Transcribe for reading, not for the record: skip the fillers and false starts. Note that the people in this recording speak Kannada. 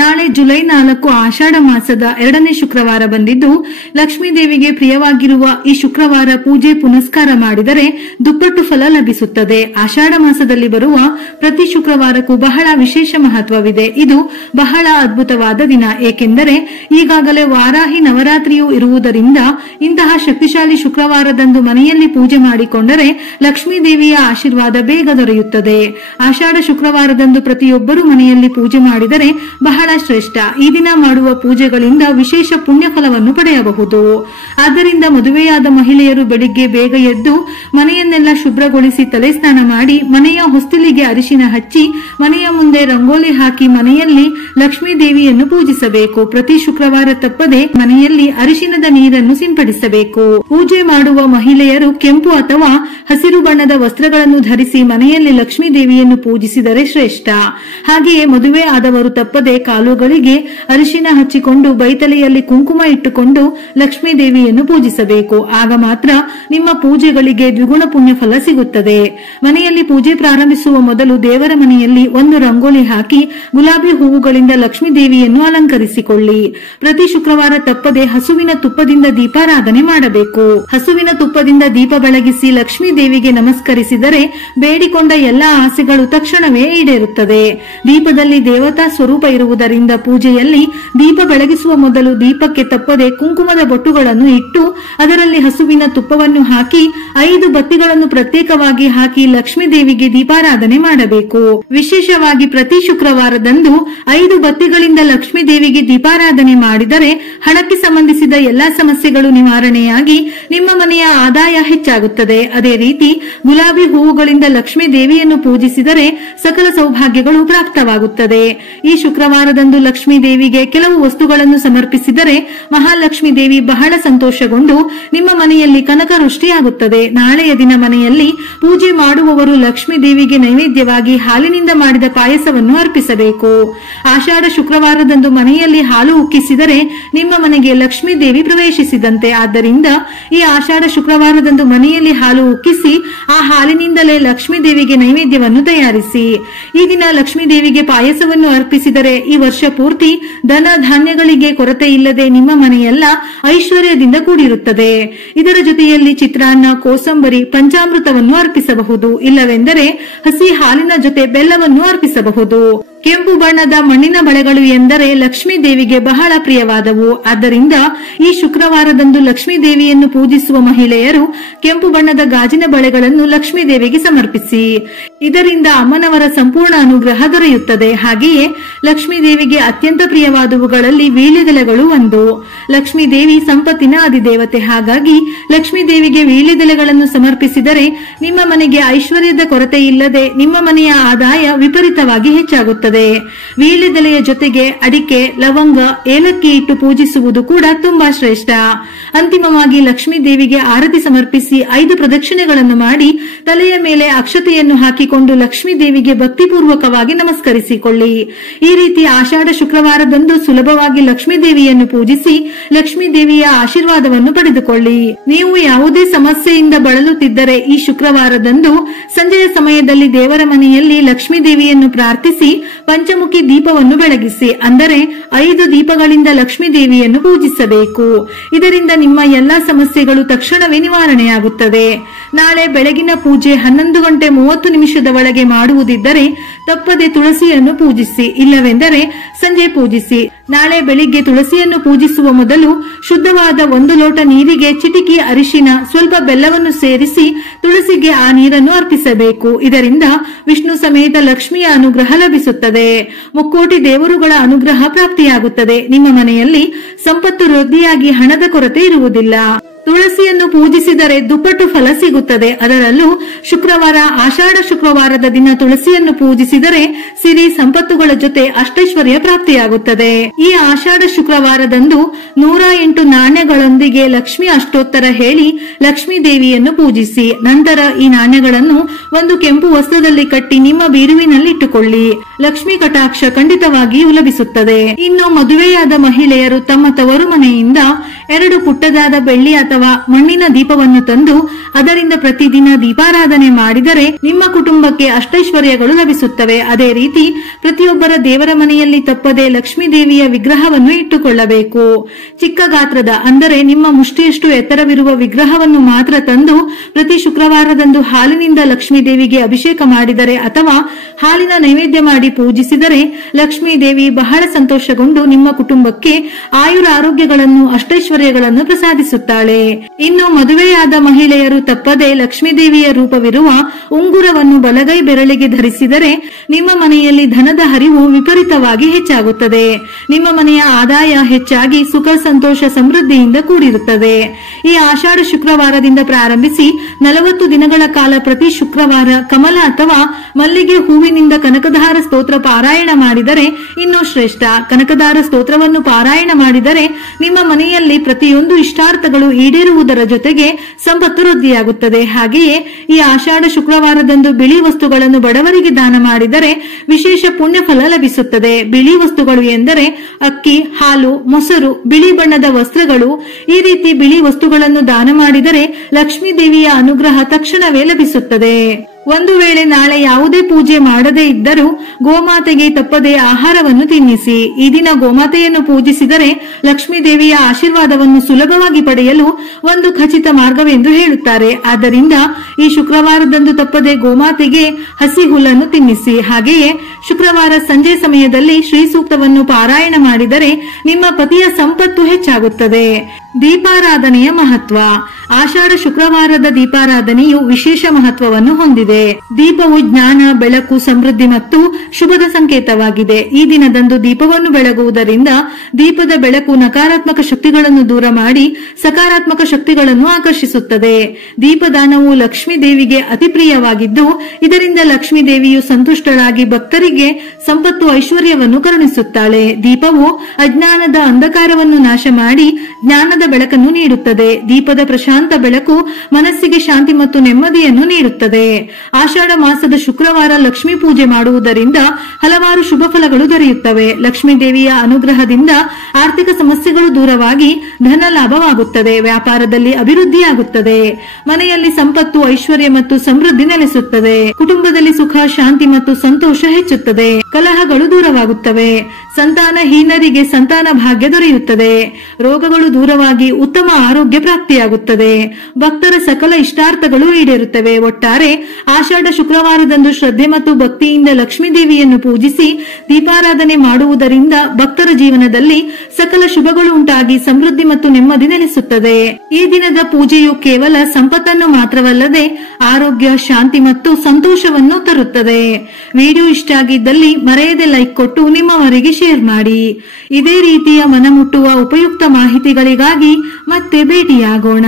ನಾಳೆ ಜುಲೈ 4 ಆಷಾಢ ಮಾಸದ 2ನೇ ಶುಕ್ರವಾರ ಬಂದಿದ್ದು, ಲಕ್ಷ್ಮೀ ದೇವಿಗೆ ಪ್ರಿಯವಾಗಿರುವ ಈ ಶುಕ್ರವಾರ ಪೂಜೆ ಪುನಸ್ಕಾರ ಮಾಡಿದರೆ ದುಪ್ಪಟ್ಟು ಫಲ ಲಭಿಸುತ್ತದೆ. ಆಷಾಢ ಮಾಸದಲ್ಲಿ ಬರುವ ಪ್ರತಿ ಶುಕ್ರವಾರಕ್ಕೂ ಬಹಳ ವಿಶೇಷ ಮಹತ್ವವಿದೆ. ಇದು ಬಹಳ ಅದ್ಭುತವಾದ ದಿನ. ಏಕೆಂದರೆ ಈಗಾಗಲೇ ವಾರಾಹಿ ನವರಾತ್ರಿಯೂ ಇರುವುದರಿಂದ ಇಂತಹ ಶಕ್ತಿಶಾಲಿ ಶುಕ್ರವಾರದಂದು ಮನೆಯಲ್ಲಿ ಪೂಜೆ ಮಾಡಿಕೊಂಡರೆ ಲಕ್ಷ್ಮೀ ದೇವಿಯ ಆಶೀರ್ವಾದ ಬೇಗ ದೊರೆಯುತ್ತದೆ. ಆಷಾಢ ಶುಕ್ರವಾರದಂದು ಪ್ರತಿಯೊಬ್ಬರೂ ಮನೆಯಲ್ಲಿ ಪೂಜೆ ಮಾಡಿದರೆ ಬಹಳ ಶ್ರೇಷ್ಠ. ಈ ದಿನ ಮಾಡುವ ಪೂಜೆಗಳಿಂದ ವಿಶೇಷ ಪುಣ್ಯ ಫಲವನ್ನು ಪಡೆಯಬಹುದು. ಆದ್ದರಿಂದ ಮದುವೆಯಾದ ಮಹಿಳೆಯರು ಬೆಳಿಗ್ಗೆ ಬೇಗ ಎದ್ದು ಮನೆಯನ್ನೆಲ್ಲ ಶುಭ್ರಗೊಳಿಸಿ ತಲೆ ಸ್ನಾನ ಮಾಡಿ ಮನೆಯ ಹೊಸ್ತಿಲಿಗೆ ಅರಿಶಿನ ಹಚ್ಚಿ ಮನೆಯ ಮುಂದೆ ರಂಗೋಲಿ ಹಾಕಿ ಮನೆಯಲ್ಲಿ ಲಕ್ಷ್ಮೀ ದೇವಿಯನ್ನು ಪೂಜಿಸಬೇಕು. ಪ್ರತಿ ಶುಕ್ರವಾರ ತಪ್ಪದೆ ಮನೆಯಲ್ಲಿ ಅರಿಶಿನದ ನೀರನ್ನು ಸಿಂಪಡಿಸಬೇಕು. ಪೂಜೆ ಮಾಡುವ ಮಹಿಳೆಯರು ಕೆಂಪು ಅಥವಾ ಹಸಿರು ಬಣ್ಣದ ವಸ್ತ್ರಗಳನ್ನು ಧರಿಸಿ ಮನೆಯಲ್ಲಿ ಲಕ್ಷ್ಮೀ ದೇವಿಯನ್ನು ಪೂಜಿಸಿದರೆ ಶ್ರೇಷ್ಠ. ಹಾಗೆಯೇ ಮದುವೆ ಆದವರು ತಪ್ಪದೆ ಕಾಲುಗಳಿಗೆ ಅರಿಶಿನ ಹಚ್ಚಿಕೊಂಡು ಬೈತಲೆಯಲ್ಲಿ ಕುಂಕುಮ ಇಟ್ಟುಕೊಂಡು ಲಕ್ಷ್ಮೀ ದೇವಿಯನ್ನು ಪೂಜಿಸಬೇಕು. ಆಗ ಮಾತ್ರ ನಿಮ್ಮ ಪೂಜೆಗಳಿಗೆ ದ್ವಿಗುಣ ಪುಣ್ಯ ಫಲ ಸಿಗುತ್ತದೆ. ಮನೆಯಲ್ಲಿ ಪೂಜೆ ಪ್ರಾರಂಭಿಸುವ ಮೊದಲು ದೇವರ ಮನೆಯಲ್ಲಿ ಒಂದು ರಂಗೋಲಿ ಹಾಕಿ ಗುಲಾಬಿ ಹೂವುಗಳಿಂದ ಲಕ್ಷ್ಮೀ ದೇವಿಯನ್ನು ಅಲಂಕರಿಸಿಕೊಳ್ಳಿ. ಪ್ರತಿ ಶುಕ್ರವಾರ ತಪ್ಪದೆ ಹಸುವಿನ ತುಪ್ಪದಿಂದ ದೀಪಾರಾಧನೆ ಮಾಡಬೇಕು. ಹಸುವಿನ ತುಪ್ಪದಿಂದ ದೀಪ ಬೆಳಗಿಸಿ ಲಕ್ಷ್ಮೀ ದೇವಿಗೆ ನಮಸ್ಕರಿಸಿದರೆ ಬೇಡಿಕೊಂಡ ಎಲ್ಲಾ ಆಸೆಗಳು ತಕ್ಷಣವೇ ಈಡೇರುತ್ತದೆ. ದೀಪದಲ್ಲಿ ದೇವತಾ ಸ್ವರೂಪ ಇರುವುದರಿಂದ ಪೂಜೆಯಲ್ಲಿ ದೀಪ ಬೆಳಗಿಸುವ ಮೊದಲು ದೀಪಕ್ಕೆ ತಪ್ಪದೆ ಕುಂಕುಮದ ಬೊಟ್ಟುಗಳನ್ನು ಇಟ್ಟು ಅದರಲ್ಲಿ ಹಸುವಿನ ತುಪ್ಪವನ್ನು ಹಾಕಿ 5 ಬತ್ತಿಗಳನ್ನು ಪ್ರತ್ಯೇಕವಾಗಿ ಹಾಕಿ ಲಕ್ಷ್ಮೀ ದೇವಿಗೆ ದೀಪಾರಾಧನೆ ಮಾಡಬೇಕು. ವಿಶೇಷವಾಗಿ ಪ್ರತಿ ಶುಕ್ರವಾರದಂದು 5 ಬತ್ತಿಗಳಿಂದ ಲಕ್ಷ್ಮೀ ದೇವಿಗೆ ದೀಪಾರಾಧನೆ ಮಾಡಿದರೆ ಹಣಕ್ಕೆ ಸಂಬಂಧಿಸಿದ ಎಲ್ಲಾ ಸಮಸ್ಯೆಗಳು ನಿವಾರಣೆಯಾಗಿ ನಿಮ್ಮ ಮನೆಯ ಆದಾಯ ಹೆಚ್ಚಾಗುತ್ತದೆ. ಅದೇ ರೀತಿ ಗುಲಾಬಿ ಹೂವುಗಳಿಂದ ಲಕ್ಷ್ಮೀ ದೇವಿಯನ್ನು ಪೂಜಿಸಿದರೆ ಸಕಲ ಸೌಭಾಗ್ಯಗಳು ಪ್ರಾಪ್ತವಾಗುತ್ತದೆ. ಈ ಶುಕ್ರವಾರದಂದು ಲಕ್ಷ್ಮೀ ದೇವಿಗೆ ಕೆಲವು ವಸ್ತುಗಳನ್ನು ಸಮರ್ಪಿಸಿದರೆ ಮಹಾಲಕ್ಷ್ಮೀ ದೇವಿ ಬಹಳ ಸಂತೋಷಗೊಂಡು ನಿಮ್ಮ ಮನೆಯಲ್ಲಿ ಕನಕ ವೃಷ್ಟಿಯಾಗುತ್ತದೆ. ನಾಳೆಯ ದಿನ ಮನೆಯಲ್ಲಿ ಪೂಜೆ ಮಾಡುವವರು ಲಕ್ಷ್ಮೀ ದೇವಿಗೆ ನೈವೇದ್ಯವಾಗಿ ಹಾಲಿನಿಂದ ಮಾಡಿದ ಪಾಯಸವನ್ನು ಅರ್ಪಿಸಬೇಕು. ಆಷಾಢ ಶುಕ್ರವಾರದಂದು ಮನೆಯಲ್ಲಿ ಹಾಲು ಉಕ್ಕಿಸಿದರೆ ನಿಮ್ಮ ಮನೆಗೆ ಲಕ್ಷ್ಮೀ ದೇವಿ ಪ್ರವೇಶಿಸಿದಂತೆ. ಆದ್ದರಿಂದ ಈ ಆಷಾಢ ಶುಕ್ರವಾರದಂದು ಮನೆಯಲ್ಲಿ ಹಾಲು ಉಕ್ಕಿಸಿ ಆ ಹಾಲಿನಿಂದಲೇ ಲಕ್ಷ್ಮೀ ದೇವಿಗೆ ನೈವೇದ್ಯವನ್ನು ತಯಾರಿಸಿ. ಈ ದಿನ ಲಕ್ಷ್ಮೀ ದೇವಿಗೆ ಪಾಯಸವನ್ನು ಅರ್ಪಿಸಿದರೆ ಈ ವರ್ಷ ಪೂರ್ತಿ ಧನ ಧಾನ್ಯಗಳಿಗೆ ಕೊರತೆ ಇಲ್ಲದೆ ನಿಮ್ಮ ಮನೆಯೆಲ್ಲ ಐಶ್ವರ್ಯದಿಂದ ಕೂಡಿರುತ್ತದೆ. ಇದರ ಜೊತೆಯಲ್ಲಿ ಚಿತ್ರಾನ್ನ, ಕೋಸಂಬರಿ, ಪಂಚಾಮೃತವನ್ನು ಅರ್ಪಿಸಬಹುದು. ಇಲ್ಲವೆಂದರೆ ಹಸಿ ಹಾಲಿನ ಜೊತೆ ಬೆಲ್ಲವನ್ನು ಅರ್ಪಿಸಬಹುದು. ಕೆಂಪು ಬಣ್ಣದ ಮಣ್ಣಿನ ಬಳೆಗಳು ಎಂದರೆ ಲಕ್ಷ್ಮೀ ದೇವಿಗೆ ಬಹಳ ಪ್ರಿಯವಾದವು. ಆದ್ದರಿಂದ ಈ ಶುಕ್ರವಾರದಂದು ಲಕ್ಷ್ಮೀ ದೇವಿಯನ್ನು ಪೂಜಿಸುವ ಮಹಿಳೆಯರು ಕೆಂಪು ಬಣ್ಣದ ಗಾಜಿನ ಬಳೆಗಳನ್ನು ಲಕ್ಷ್ಮೀ ದೇವಿಗೆ ಸಮರ್ಪಿಸಿ. ಇದರಿಂದ ಅಮ್ಮನವರ ಸಂಪೂರ್ಣ ಅನುಗ್ರಹ ದೊರೆಯುತ್ತದೆ. ಹಾಗೆಯೇ ಲಕ್ಷ್ಮೀ ದೇವಿಗೆ ಅತ್ಯಂತ ಪ್ರಿಯವಾದವುಗಳಲ್ಲಿ ವೀಳ್ಯದೆಲೆಗಳು ಒಂದು. ಲಕ್ಷ್ಮೀ ದೇವಿ ಸಂಪತ್ತಿನ ಅಧಿದೇವತೆ. ಹಾಗಾಗಿ ಲಕ್ಷ್ಮೀ ದೇವಿಗೆ ವೀಳ್ಯದೆಲೆಗಳನ್ನು ಸಮರ್ಪಿಸಿದರೆ ನಿಮ್ಮ ಮನೆಗೆ ಐಶ್ವರ್ಯದ ಕೊರತೆ ಇಲ್ಲದೆ ನಿಮ್ಮ ಮನೆಯ ಆದಾಯ ವಿಪರೀತವಾಗಿ ಹೆಚ್ಚಾಗುತ್ತದೆ. ವೀಳ್ಯದೆಲೆಯ ಜೊತೆಗೆ ಅಡಿಕೆ, ಲವಂಗ, ಏಲಕ್ಕಿ ಇಟ್ಟು ಪೂಜಿಸುವುದು ಕೂಡ ತುಂಬಾ ಶ್ರೇಷ್ಠ. ಅಂತಿಮವಾಗಿ ಲಕ್ಷ್ಮೀ ದೇವಿಗೆ ಆರತಿ ಸಮರ್ಪಿಸಿ 5 ಪ್ರದಕ್ಷಿಣೆಗಳನ್ನು ಮಾಡಿ ತಲೆಯ ಮೇಲೆ ಅಕ್ಷತೆಯನ್ನು ಹಾಕಿಕೊಂಡು ಲಕ್ಷ್ಮೀ ದೇವಿಗೆ ಭಕ್ತಿಪೂರ್ವಕವಾಗಿ ನಮಸ್ಕರಿಸಿಕೊಳ್ಳಿ. ಈ ರೀತಿ ಆಷಾಢ ಶುಕ್ರವಾರದಂದು ಸುಲಭವಾಗಿ ಲಕ್ಷ್ಮೀ ದೇವಿಯನ್ನು ಪೂಜಿಸಿ ಲಕ್ಷ್ಮೀ ದೇವಿಯ ಆಶೀರ್ವಾದವನ್ನು ಪಡೆದುಕೊಳ್ಳಿ. ನೀವು ಯಾವುದೇ ಸಮಸ್ಯೆಯಿಂದ ಬಳಲುತ್ತಿದ್ದರೆ ಈ ಶುಕ್ರವಾರದಂದು ಸಂಜೆಯ ಸಮಯದಲ್ಲಿ ದೇವರ ಮನೆಯಲ್ಲಿ ಲಕ್ಷ್ಮೀ ದೇವಿಯನ್ನು ಪ್ರಾರ್ಥಿಸಿ ಪಂಚಮುಖಿ ದೀಪವನ್ನು ಬೆಳಗಿಸಿ. ಅಂದರೆ 5 ದೀಪಗಳಿಂದ ಲಕ್ಷ್ಮೀ ದೇವಿಯನ್ನು ಪೂಜಿಸಬೇಕು. ಇದರಿಂದ ನಿಮ್ಮ ಎಲ್ಲಾ ಸಮಸ್ಯೆಗಳು ತಕ್ಷಣವೇ ನಿವಾರಣೆಯಾಗುತ್ತದೆ. ನಾಳೆ ಬೆಳಗಿನ ಪೂಜೆ 11:30 ಒಳಗೆ ಮಾಡುವುದಿದ್ದರೆ ತಪ್ಪದೆ ತುಳಸಿಯನ್ನು ಪೂಜಿಸಿ. ಇಲ್ಲವೆಂದರೆ ಸಂಜೆ ಪೂಜಿಸಿ. ನಾಳೆ ಬೆಳಿಗ್ಗೆ ತುಳಸಿಯನ್ನು ಪೂಜಿಸುವ ಮೊದಲು ಶುದ್ಧವಾದ 1 ಲೋಟ ನೀರಿಗೆ ಚಿಟಿಕಿ ಅರಿಶಿನ, ಸ್ವಲ್ಪ ಬೆಲ್ಲವನ್ನು ಸೇರಿಸಿ ತುಳಸಿಗೆ ಆ ನೀರನ್ನು ಅರ್ಪಿಸಬೇಕು. ಇದರಿಂದ ವಿಷ್ಣು ಸಮೇತ ಲಕ್ಷ್ಮಿಯ ಅನುಗ್ರಹ ಲಭಿಸುತ್ತದೆ. ಮುಕ್ಕೋಟಿ ದೇವರುಗಳ ಅನುಗ್ರಹ ಪ್ರಾಪ್ತಿಯಾಗುತ್ತದೆ. ನಿಮ್ಮ ಮನೆಯಲ್ಲಿ ಸಂಪತ್ತು ವೃದ್ಧಿಯಾಗಿ ಹಣದ ಕೊರತೆ ಇರುವುದಿಲ್ಲ. ತುಳಸಿಯನ್ನು ಪೂಜಿಸಿದರೆ ದುಪ್ಪಟ್ಟು ಫಲ ಸಿಗುತ್ತದೆ. ಅದರಲ್ಲೂ ಶುಕ್ರವಾರ, ಆಷಾಢ ಶುಕ್ರವಾರದ ದಿನ ತುಳಸಿಯನ್ನು ಪೂಜಿಸಿದರೆ ಸಿರಿ ಸಂಪತ್ತುಗಳ ಜೊತೆ ಅಷ್ಟೈಶ್ವರ್ಯ ಪ್ರಾಪ್ತಿಯಾಗುತ್ತದೆ. ಈ ಆಷಾಢ ಶುಕ್ರವಾರದಂದು 108 ನಾಣ್ಯಗಳೊಂದಿಗೆ ಲಕ್ಷ್ಮಿ ಅಷ್ಟೋತ್ತರ ಹೇಳಿ ಲಕ್ಷ್ಮೀ ದೇವಿಯನ್ನು ಪೂಜಿಸಿ. ನಂತರ ಈ ನಾಣ್ಯಗಳನ್ನು ಒಂದು ಕೆಂಪು ವಸ್ತ್ರದಲ್ಲಿ ಕಟ್ಟಿ ನಿಮ್ಮ ಬೀರುವಿನಲ್ಲಿಟ್ಟುಕೊಳ್ಳಿ. ಲಕ್ಷ್ಮಿ ಕಟಾಕ್ಷ ಖಂಡಿತವಾಗಿಯೂ ಲಭಿಸುತ್ತದೆ. ಇನ್ನು ಮದುವೆಯಾದ ಮಹಿಳೆಯರು ತಮ್ಮ ತವರು ಮನೆಯಿಂದ 2 ಪುಟ್ಟದಾದ ಬೆಳ್ಳಿ ಅಥವಾ ಮಣ್ಣಿನ ದೀಪವನ್ನು ತಂದು ಅದರಿಂದ ಪ್ರತಿದಿನ ದೀಪಾರಾಧನೆ ಮಾಡಿದರೆ ನಿಮ್ಮ ಕುಟುಂಬಕ್ಕೆ ಅಷ್ಟೈಶ್ವರ್ಯಗಳು ಲಭಿಸುತ್ತವೆ. ಅದೇ ರೀತಿ ಪ್ರತಿಯೊಬ್ಬರ ದೇವರ ಮನೆಯಲ್ಲಿ ತಪ್ಪದೆ ಲಕ್ಷ್ಮೀ ದೇವಿಯ ವಿಗ್ರಹವನ್ನು ಇಟ್ಟುಕೊಳ್ಳಬೇಕು. ಚಿಕ್ಕ ಗಾತ್ರದ ಅಂದರೆ ನಿಮ್ಮ ಮುಷ್ಟಿಯಷ್ಟು ಎತ್ತರವಿರುವ ವಿಗ್ರಹವನ್ನು ಮಾತ್ರ ತಂದು ಪ್ರತಿ ಶುಕ್ರವಾರದಂದು ಹಾಲಿನಿಂದ ಲಕ್ಷ್ಮೀ ದೇವಿಗೆ ಅಭಿಷೇಕ ಮಾಡಿದರೆ ಅಥವಾ ಹಾಲಿನ ನೈವೇದ್ಯ ಮಾಡಿ ಪೂಜಿಸಿದರೆ ಲಕ್ಷ್ಮೀ ದೇವಿ ಬಹಳ ಸಂತೋಷಗೊಂಡು ನಿಮ್ಮ ಕುಟುಂಬಕ್ಕೆ ಆಯುರ ಆರೋಗ್ಯಗಳನ್ನು ಅಷ್ಟೈಶ್ವರ್ಯಗಳನ್ನು ಪ್ರಸಾದಿಸುತ್ತಾಳೆ. ಇನ್ನು ಮದುವೆಯಾದ ಮಹಿಳೆಯರು ತಪ್ಪದೆ ಲಕ್ಷ್ಮೀ ದೇವಿಯ ರೂಪವಿರುವ ಉಂಗುರವನ್ನು ಬಲಗೈ ಬೆರಳಿಗೆ ಧರಿಸಿದರೆ ನಿಮ್ಮ ಮನೆಯಲ್ಲಿ ಧನದ ಹರಿವು ವಿಪರೀತವಾಗಿ ಹೆಚ್ಚಾಗುತ್ತದೆ. ನಿಮ್ಮ ಮನೆಯ ಆದಾಯ ಹೆಚ್ಚಾಗಿ ಸುಖ ಸಂತೋಷ ಸಮೃದ್ಧಿಯಿಂದ ಕೂಡಿರುತ್ತದೆ. ಈ ಆಷಾಢ ಶುಕ್ರವಾರದಿಂದ ಪ್ರಾರಂಭಿಸಿ 40 ದಿನಗಳ ಕಾಲ ಪ್ರತಿ ಶುಕ್ರವಾರ ಕಮಲ ಅಥವಾ ಮಲ್ಲಿಗೆ ಹೂವಿನಿಂದ ಕನಕಧಾರ ಸ್ತೋತ್ರ ಪಾರಾಯಣ ಮಾಡಿದರೆ ಇನ್ನೂ ಶ್ರೇಷ್ಠ. ಕನಕಧಾರ ಸ್ತೋತ್ರವನ್ನು ಪಾರಾಯಣ ಮಾಡಿದರೆ ನಿಮ್ಮ ಮನೆಯಲ್ಲಿ ಪ್ರತಿಯೊಂದು ಇಷ್ಟಾರ್ಥಗಳು ಈಡೇರುವುದರ ಜೊತೆಗೆ ಸಂಪತ್ತು ವೃದ್ಧಿಯಾಗುತ್ತದೆ. ಹಾಗೆಯೇ ಈ ಆಷಾಢ ಶುಕ್ರವಾರದಂದು ಬಿಳಿ ವಸ್ತುಗಳನ್ನು ಬಡವರಿಗೆ ದಾನ ಮಾಡಿದರೆ ವಿಶೇಷ ಪುಣ್ಯ ಫಲ ಲಭಿಸುತ್ತದೆ. ಬಿಳಿ ವಸ್ತುಗಳು ಎಂದರೆ ಅಕ್ಕಿ, ಹಾಲು, ಮೊಸರು, ಬಿಳಿ ಬಣ್ಣದ ವಸ್ತ್ರಗಳು. ಈ ರೀತಿ ಬಿಳಿ ವಸ್ತುಗಳನ್ನು ದಾನ ಮಾಡಿದರೆ ಲಕ್ಷ್ಮೀ ದೇವಿಯ ಅನುಗ್ರಹ ತಕ್ಷಣವೇ ಲಭಿಸುತ್ತದೆ. ಒಂದು ವೇಳೆ ನಾಳೆ ಯಾವುದೇ ಪೂಜೆ ಮಾಡದೇ ಇದ್ದರೂ ಗೋಮಾತೆಗೆ ತಪ್ಪದೆ ಆಹಾರವನ್ನು ತಿನ್ನಿಸಿ. ಈ ದಿನ ಗೋಮಾತೆಯನ್ನು ಪೂಜಿಸಿದರೆ ಲಕ್ಷ್ಮೀ ದೇವಿಯ ಆಶೀರ್ವಾದವನ್ನು ಸುಲಭವಾಗಿ ಪಡೆಯಲು ಒಂದು ಖಚಿತ ಮಾರ್ಗವೆಂದು ಹೇಳುತ್ತಾರೆ. ಆದ್ದರಿಂದ ಈ ಶುಕ್ರವಾರದಂದು ತಪ್ಪದೆ ಗೋಮಾತೆಗೆ ಹಸಿ ಹುಲ್ಲನ್ನು ತಿನ್ನಿಸಿ. ಹಾಗೆಯೇ ಶುಕ್ರವಾರ ಸಂಜೆ ಸಮಯದಲ್ಲಿ ಶ್ರೀ ಸೂಕ್ತವನ್ನು ಪಾರಾಯಣ ಮಾಡಿದರೆ ನಿಮ್ಮ ಪತಿಯ ಸಂಪತ್ತು ಹೆಚ್ಚಾಗುತ್ತದೆ. ದೀಪಾರಾಧನೆಯ ಮಹತ್ವ. ಆಷಾಢ ಶುಕ್ರವಾರದ ದೀಪಾರಾಧನೆಯು ವಿಶೇಷ ಮಹತ್ವವನ್ನು ಹೊಂದಿದೆ. ದೀಪವು ಜ್ಞಾನ, ಬೆಳಕು, ಸಮೃದ್ಧಿ ಮತ್ತು ಶುಭದ ಸಂಕೇತವಾಗಿದೆ. ಈ ದಿನದಂದು ದೀಪವನ್ನು ಬೆಳಗುವುದರಿಂದ ದೀಪದ ಬೆಳಕು ನಕಾರಾತ್ಮಕ ಶಕ್ತಿಗಳನ್ನು ದೂರ ಮಾಡಿ ಸಕಾರಾತ್ಮಕ ಶಕ್ತಿಗಳನ್ನು ಆಕರ್ಷಿಸುತ್ತದೆ. ದೀಪದಾನವು ಲಕ್ಷ್ಮೀ ದೇವಿಗೆ ಅತಿ ಪ್ರಿಯವಾಗಿದ್ದು ಇದರಿಂದ ಲಕ್ಷ್ಮೀ ದೇವಿಯು ಸಂತುಷ್ಟಳಾಗಿ ಭಕ್ತರಿಗೆ ಸಂಪತ್ತು ಐಶ್ವರ್ಯವನ್ನು ಕರುಣಿಸುತ್ತಾಳೆ. ದೀಪವು ಅಜ್ಞಾನದ ಅಂಧಕಾರವನ್ನು ನಾಶ ಮಾಡಿ ಜ್ಞಾನದ ಬೆಳಕನ್ನು ನೀಡುತ್ತದೆ. ದೀಪದ ಪ್ರಶಾಂತ ಬೆಳಕು ಮನಸ್ಸಿಗೆ ಶಾಂತಿ ಮತ್ತು ನೆಮ್ಮದಿಯನ್ನು ನೀಡುತ್ತದೆ. ಆಷಾಢ ಮಾಸದ ಶುಕ್ರವಾರ ಲಕ್ಷ್ಮೀ ಪೂಜೆ ಮಾಡುವುದರಿಂದ ಹಲವಾರು ಶುಭ ಫಲಗಳು ದೊರೆಯುತ್ತವೆ. ಲಕ್ಷ್ಮೀ ದೇವಿಯ ಅನುಗ್ರಹದಿಂದ ಆರ್ಥಿಕ ಸಮಸ್ಯೆಗಳು ದೂರವಾಗಿ ಧನ ಲಾಭವಾಗುತ್ತದೆ. ವ್ಯಾಪಾರದಲ್ಲಿ ಅಭಿವೃದ್ಧಿಯಾಗುತ್ತದೆ. ಮನೆಯಲ್ಲಿ ಸಂಪತ್ತು, ಐಶ್ವರ್ಯ ಮತ್ತು ಸಮೃದ್ಧಿ ನೆಲೆಸುತ್ತದೆ. ಕುಟುಂಬದಲ್ಲಿ ಸುಖ, ಶಾಂತಿ ಮತ್ತು ಸಂತೋಷ ಹೆಚ್ಚುತ್ತದೆ. ಕಲಹಗಳು ದೂರವಾಗುತ್ತವೆ. ಸಂತಾನಹೀನರಿಗೆ ಸಂತಾನ ಭಾಗ್ಯ ದೊರೆಯುತ್ತದೆ. ರೋಗಗಳು ದೂರವಾಗಿ ಉತ್ತಮ ಆರೋಗ್ಯ ಪ್ರಾಪ್ತಿಯಾಗುತ್ತದೆ. ಭಕ್ತರ ಸಕಲ ಇಷ್ಟಾರ್ಥಗಳು ಈಡೇರುತ್ತವೆ. ಒಟ್ಟಾರೆ ಆಷಾಢ ಶುಕ್ರವಾರದಂದು ಶ್ರದ್ಧೆ ಮತ್ತು ಭಕ್ತಿಯಿಂದ ಲಕ್ಷ್ಮೀ ದೇವಿಯನ್ನು ಪೂಜಿಸಿ ದೀಪಾರಾಧನೆ ಮಾಡುವುದರಿಂದ ಭಕ್ತರ ಜೀವನದಲ್ಲಿ ಸಕಲ ಶುಭಗಳು ಉಂಟಾಗಿ ಸಮೃದ್ಧಿ ಮತ್ತು ನೆಮ್ಮದಿ ನೆಲೆಸುತ್ತದೆ. ಈ ದಿನದ ಪೂಜೆಯು ಕೇವಲ ಸಂಪತ್ತನ್ನು ಮಾತ್ರವಲ್ಲದೆ ಆರೋಗ್ಯ, ಶಾಂತಿ ಮತ್ತು ಸಂತೋಷವನ್ನು ತರುತ್ತದೆ. ವಿಡಿಯೋ ಇಷ್ಟ ಆಗಿದ್ದಲ್ಲಿ ಮರೆಯದೆ ಲೈಕ್ ಕೊಟ್ಟು ನಿಮ್ಮವರಿಗೆ ಶೇರ್ ಮಾಡಿ. ಇದೇ ರೀತಿಯ ಮನಮುಟ್ಟುವ ಉಪಯುಕ್ತ ಮಾಹಿತಿಗಳಿಗಾಗಿ ಮತ್ತೆ ಭೇಟಿಯಾಗೋಣ.